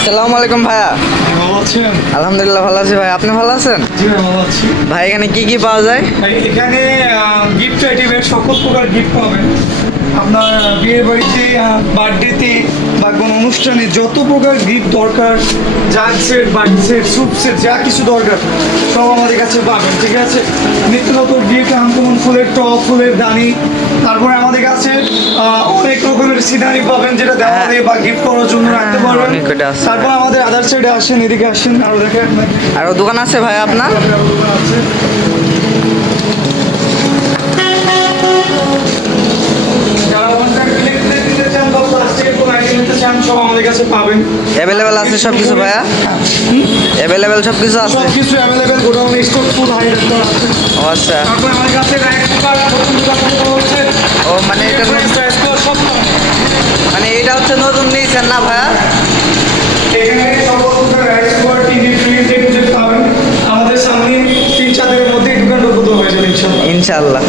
আসসালামু আলাইকুম ভাইয়া। ভালো আছেন? আলহামদুলিল্লাহ ভালো আছি ভাই, আপনি ভালো আছেন? জি ভাই, ভালো আছি। ভাই এখানে কি কি পাওয়া যায়? ভাই এখানে গিফট আইটেমের সকল প্রকার গিফট পাবেন। আপনার বিয়ে বাড়িতে, বার্থডেতে বা কোনো অনুষ্ঠানে যত প্রকার গিফট দরকার, jug set, bath set, soup set, যা কিছু দরকার সব আমাদের কাছে পাবেন। ঠিক আছে, নিত্য নতুন গিফট, আনকমন ফুলের টপ, ফুলের দানি, তারপরে আমাদের কাছে অনেক রকমের সিনারি পাবেন যেটা দেওয়ালে বা গিফট করার জন্য রাখতে পারবেন। অনেক কয়টা আছে। তারপর আমাদের আদার সাইডে আসেন, এদিকে আসেন, আরো দেখেন আরো দোকান আছে ভাই আপনার? আছে। যারা ওয়ানটাইম ইলেকট্রিক নিতে চান বা প্লাস্টিকের কোনো আইটেম নিতে চান সব আমাদের কাছে পাবেন। অ্যাভেলেবেল আছে সব কিছু ভাইয়া? অ্যাভেলেবেল সব কিছু আছে? সব কিছু অ্যাভেলেবেল, গোডাউন স্টক ফুল হাই রেট করা আছে। ও আচ্ছা। তারপর আমাদের কাছে রাইস কুকার, নতুন কুকার হচ্ছে, ও মানে এটা ফ্রেঞ্চ রাইস কুকার সব পাবেন। মানে এটা হচ্ছে নতুন নিয়েছেন না ভাইয়া? এখানে সকল প্রকার রাইস কুকার, টিভি, ফ্রিজ পাবেন। আমাদের সামনে 3-4 দিনের মধ্যে দোকানটা উদ্বোধন হয়ে যাবে ইনশাআল্লাহ। ইনশাআল্লাহ।